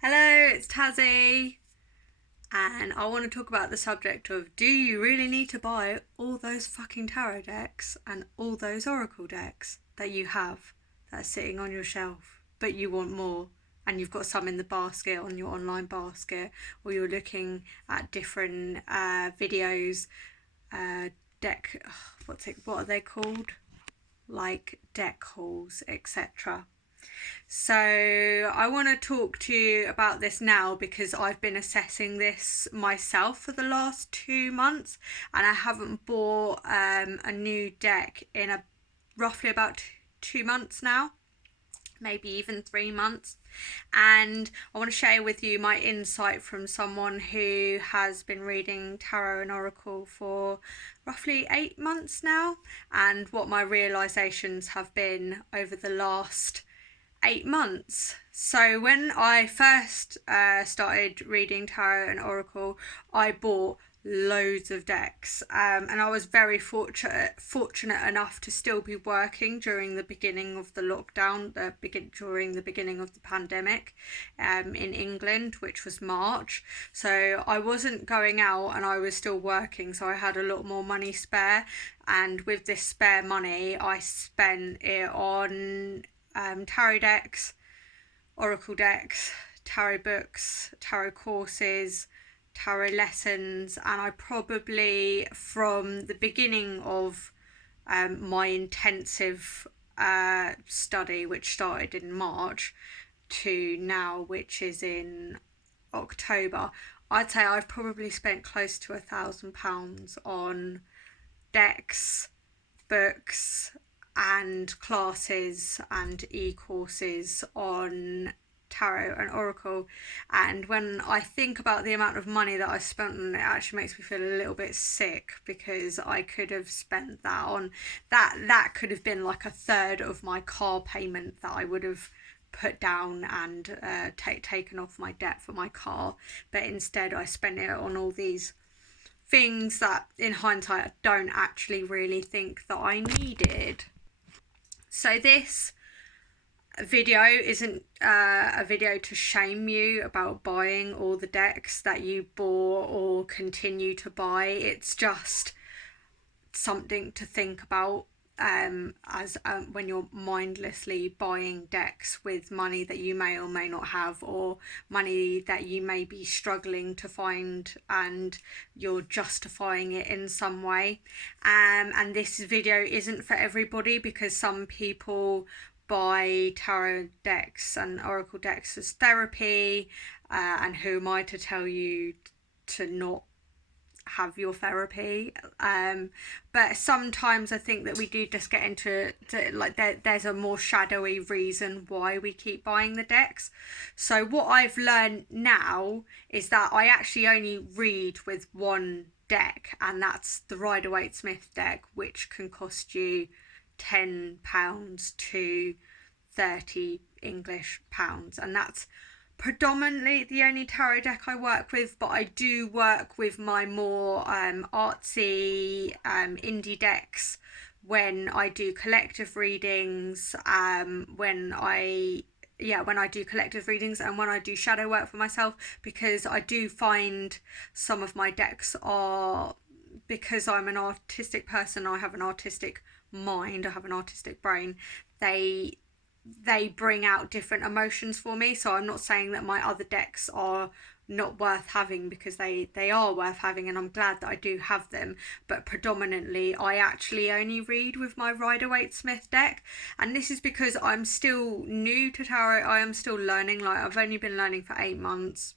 Hello, it's Tazzy, and I want to talk about the subject of do you really need to buy all those fucking tarot decks and all those oracle decks that you have that are sitting on your shelf, but you want more, and you've got some in the basket on your online basket, or you're looking at different videos, deck, what are they called? Like deck hauls, etc. So I want to talk to you about this now because I've been assessing this myself for the last 2 months, and I haven't bought a new deck in a roughly about 2 months now, maybe even 3 months. And I want to share with you my insight from someone who has been reading tarot and oracle for roughly 8 months now, and what my realizations have been over the last 8 months. So when I first started reading tarot and oracle, I bought loads of decks, and I was very fortunate enough to still be working during the beginning of the lockdown, during the beginning of the pandemic, in England, which was March. So I wasn't going out and I was still working, so I had a lot more money spare. And with this spare money, I spent it on tarot decks, oracle decks, tarot books, tarot courses, tarot lessons, and I probably, from the beginning of my intensive study, which started in March, to now, which is in October, I'd say I've probably spent close to £1,000 on decks, books, and classes and e-courses on tarot and oracle. And when I think about the amount of money that I spent on it, actually makes me feel a little bit sick, because I could have spent that on that could have been like a third of my car payment that I would have put down and taken off my debt for my car. But instead I spent it on all these things that in hindsight I don't actually really think that I needed. So this video isn't a video to shame you about buying all the decks that you bought or continue to buy. It's just something to think about, as when you're mindlessly buying decks with money that you may or may not have, or money that you may be struggling to find, and you're justifying it in some way. And this video isn't for everybody, because some people buy tarot decks and oracle decks as therapy, and who am I to tell you to not have your therapy. But sometimes I think that we do just get into like there's a more shadowy reason why we keep buying the decks. So what I've learned now is that I actually only read with one deck, and that's the Rider-Waite-Smith deck, which can cost you £10 to £30 English, and that's predominantly the only tarot deck I work with. But I do work with my more artsy indie decks when I do collective readings, when I do collective readings, and when I do shadow work for myself, because I do find some of my decks are, because I'm an artistic person, I have an artistic mind, I have an artistic brain, they bring out different emotions for me. So I'm not saying that my other decks are not worth having, because they are worth having, and I'm glad that I do have them. But predominantly I actually only read with my Rider-Waite-Smith deck, and this is because I'm still new to tarot. I am still learning. Like, I've only been learning for 8 months.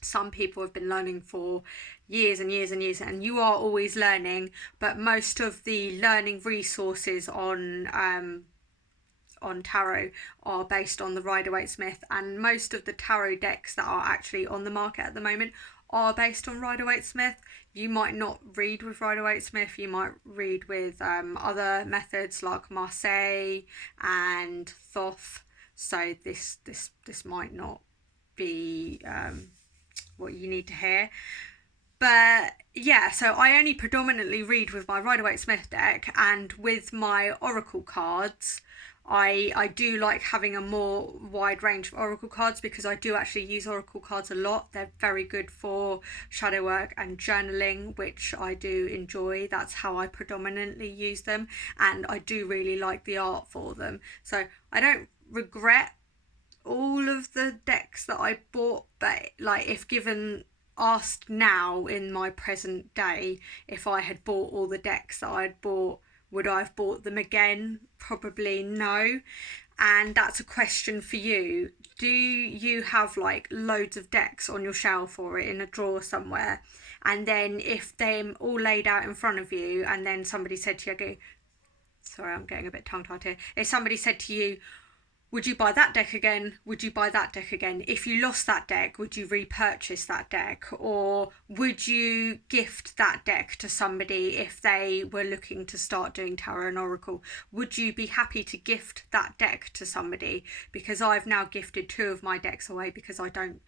Some people have been learning for years and years and years, and you are always learning. But most of the learning resources on tarot are based on the Rider-Waite-Smith, and most of the tarot decks that are actually on the market at the moment are based on Rider-Waite-Smith. You might not read with Rider-Waite-Smith, you might read with other methods like Marseille and Thoth. So this might not be what you need to hear. But yeah, so I only predominantly read with my Rider-Waite-Smith deck, and with my Oracle cards, I do like having a more wide range of Oracle cards because I do actually use Oracle cards a lot. They're very good for shadow work and journaling, which I do enjoy. That's how I predominantly use them, and I do really like the art for them. So I don't regret all of the decks that I bought, but like if given asked now in my present day if I had bought all the decks that I'd bought, would I have bought them again? Probably no. And that's a question for you. Do you have like loads of decks on your shelf or in a drawer somewhere? And then if they're all laid out in front of you and then somebody said to you, sorry, I'm getting a bit tongue tied here. If somebody said to you, would you buy that deck again? Would you buy that deck again? If you lost that deck, would you repurchase that deck? Or would you gift that deck to somebody if they were looking to start doing Tarot and Oracle? Would you be happy to gift that deck to somebody? Because I've now gifted 2 of my decks away because I don't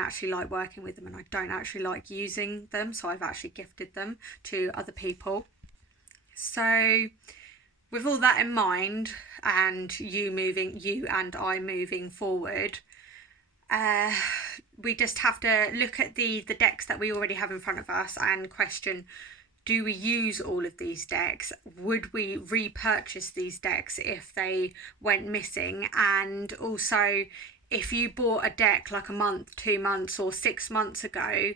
actually like working with them and I don't actually like using them. So I've actually gifted them to other people. So with all that in mind, and you and I moving forward, we just have to look at the decks that we already have in front of us and question, do we use all of these decks? Would we repurchase these decks if they went missing? And also, if you bought a deck like a month, 2 months or 6 months ago,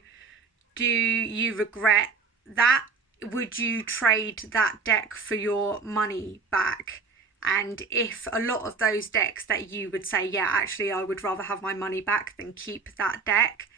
do you regret that? Would you trade that deck for your money back? And if a lot of those decks that you would say, yeah, actually I would rather have my money back than keep that deck,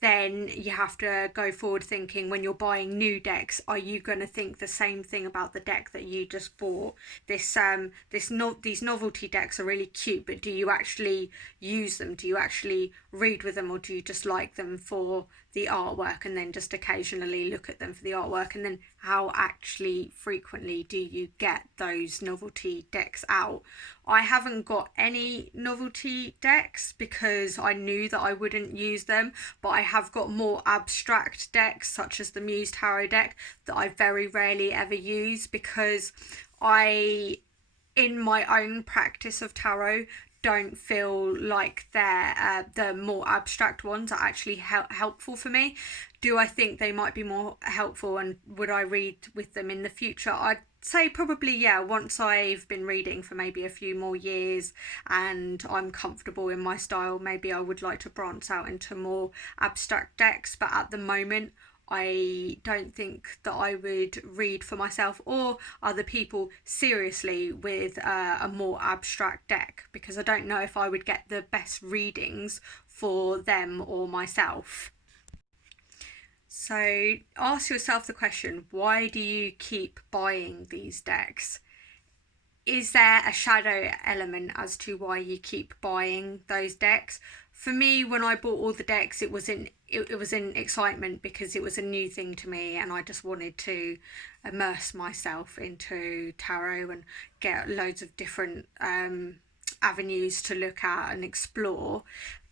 then you have to go forward thinking, when you're buying new decks, are you going to think the same thing about the deck that you just bought? These novelty decks are really cute, but do you actually use them? Do you actually read with them, or do you just like them for the artwork and then just occasionally look at them for the artwork? And then how actually frequently do you get those novelty decks out? I haven't got any novelty decks because I knew that I wouldn't use them, but I have got more abstract decks such as the Muse Tarot deck that I very rarely ever use because I, in my own practice of tarot, don't feel like they're the more abstract ones are actually helpful for me. Do I think they might be more helpful, and would I read with them in the future? I'd say probably yeah, once I've been reading for maybe a few more years and I'm comfortable in my style, maybe I would like to branch out into more abstract decks, but at the moment I don't think that I would read for myself or other people seriously with a more abstract deck, because I don't know if I would get the best readings for them or myself. So ask yourself the question, why do you keep buying these decks? Is there a shadow element as to why you keep buying those decks? For me, when I bought all the decks, it was in excitement because it was a new thing to me and I just wanted to immerse myself into tarot and get loads of different avenues to look at and explore.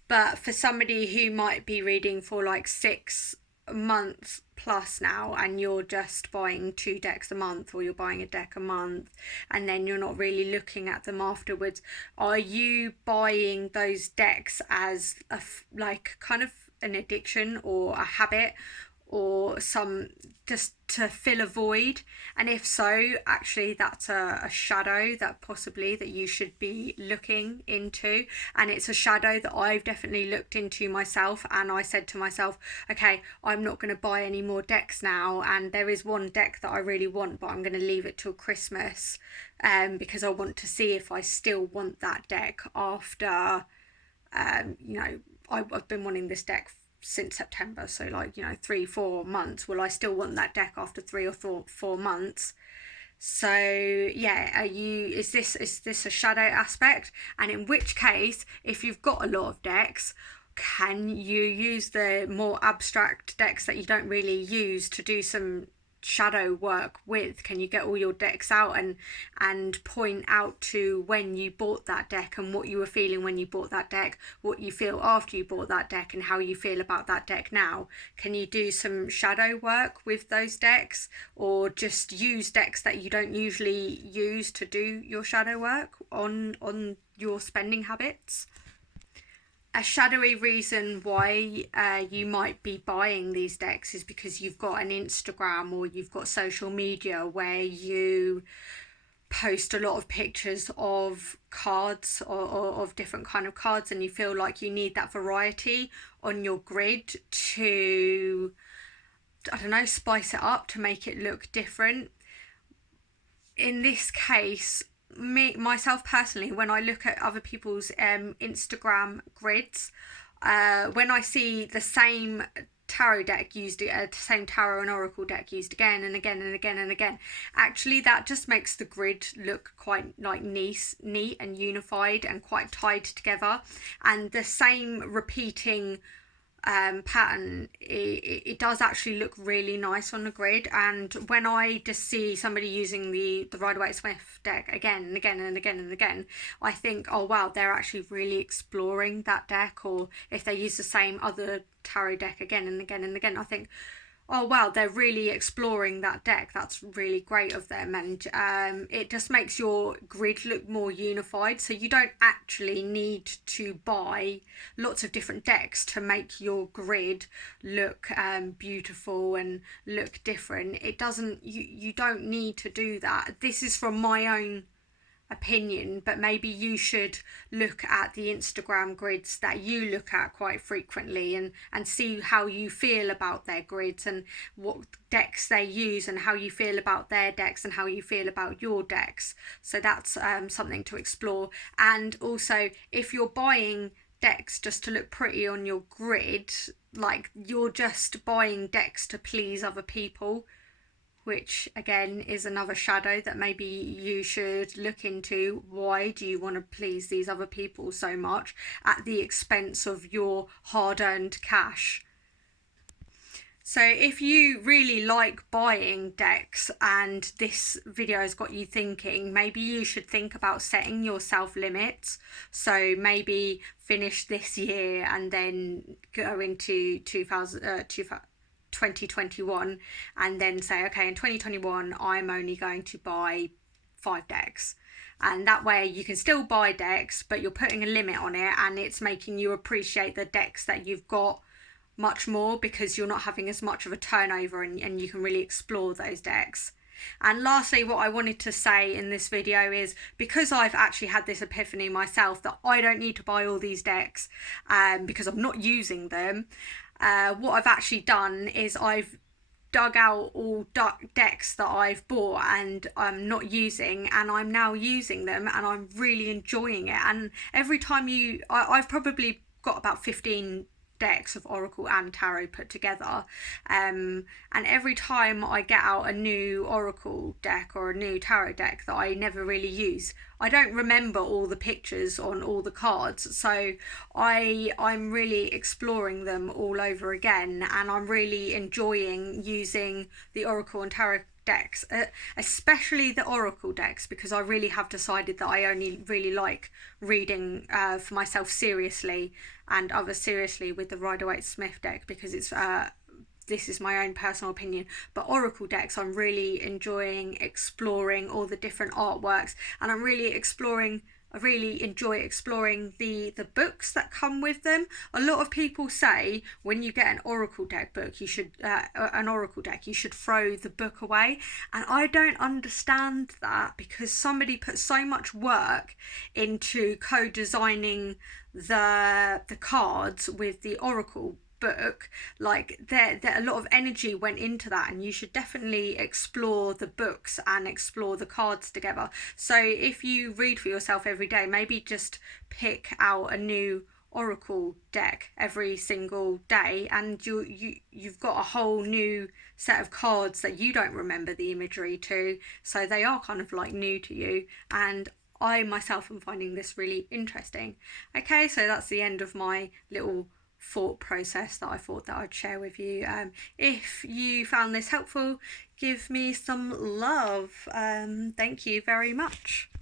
But for somebody who might be reading for like 6 months plus now, and you're just buying 2 decks a month, or you're buying a deck a month and then you're not really looking at them afterwards, are you buying those decks as a like kind of an addiction or a habit, or some just to fill a void? And if so, actually that's a shadow that possibly that you should be looking into. And it's a shadow that I've definitely looked into myself, and I said to myself, okay, I'm not going to buy any more decks now, and there is one deck that I really want, but I'm going to leave it till Christmas because I want to see if I still want that deck after I've been wanting this deck since September, so like 3-4 months. Will I still want that deck after 3 or 4 months? So yeah, is this a shadow aspect? And in which case, if you've got a lot of decks, can you use the more abstract decks that you don't really use to do some shadow work with? Can you get all your decks out and point out to when you bought that deck and what you were feeling when you bought that deck, what you feel after you bought that deck, and how you feel about that deck now? Can you do some shadow work with those decks, or just use decks that you don't usually use to do your shadow work on your spending habits? A shadowy reason why you might be buying these decks is because you've got an Instagram or you've got social media where you post a lot of pictures of cards or of different kind of cards, and you feel like you need that variety on your grid to, I don't know, spice it up, to make it look different. In this case, myself personally, when I look at other people's Instagram grids, when I see the same tarot deck used, the same tarot and oracle deck used again and again and again and again, actually that just makes the grid look quite like neat and unified and quite tied together. And the same repeating pattern, it does actually look really nice on the grid. And when I just see somebody using the Rider-Waite-Smith deck again and again and again and again, I think, oh wow, they're actually really exploring that deck. Or if they use the same other tarot deck again and again and again, I think, oh wow, they're really exploring that deck. That's really great of them. And it just makes your grid look more unified, so you don't actually need to buy lots of different decks to make your grid look beautiful and look different. It doesn't, you don't need to do that. This is from my own opinion, but maybe you should look at the Instagram grids that you look at quite frequently and see how you feel about their grids and what decks they use and how you feel about their decks and how you feel about your decks. So that's something to explore. And also, if you're buying decks just to look pretty on your grid, like you're just buying decks to please other people, which again is another shadow that maybe you should look into. Why do you want to please these other people so much at the expense of your hard-earned cash? So if you really like buying decks and this video has got you thinking, maybe you should think about setting yourself limits. So maybe finish this year and then go into 2021 and then say, okay, in 2021 I'm only going to buy 5 decks. And that way you can still buy decks, but you're putting a limit on it, and it's making you appreciate the decks that you've got much more because you're not having as much of a turnover, and you can really explore those decks. And lastly, what I wanted to say in this video is, because I've actually had this epiphany myself that I don't need to buy all these decks because I'm not using them, what I've actually done is I've dug out all decks that I've bought and I'm not using, and I'm now using them and I'm really enjoying it. And every time I've probably got about 15 decks of oracle and tarot put together, and every time I get out a new oracle deck or a new tarot deck that I never really use, I don't remember all the pictures on all the cards, so I'm really exploring them all over again, and I'm really enjoying using the oracle and tarot decks, especially the oracle decks, because I really have decided that I only really like reading for myself seriously and others seriously with the Rider-Waite-Smith deck, because it's this is my own personal opinion, but oracle decks I'm really enjoying exploring all the different artworks, and I really enjoy exploring the books that come with them. A lot of people say when you get an oracle deck book, you should throw the book away, and I don't understand that, because somebody put so much work into co-designing the cards with the oracle book. Like there a lot of energy went into that, and you should definitely explore the books and explore the cards together. So if you read for yourself every day, maybe just pick out a new oracle deck every single day, and you've got a whole new set of cards that you don't remember the imagery to, so they are kind of like new to you. And I myself am finding this really interesting. Okay, so that's the end of my little thought process that I thought that I'd share with you. If you found this helpful, give me some love. Thank you very much.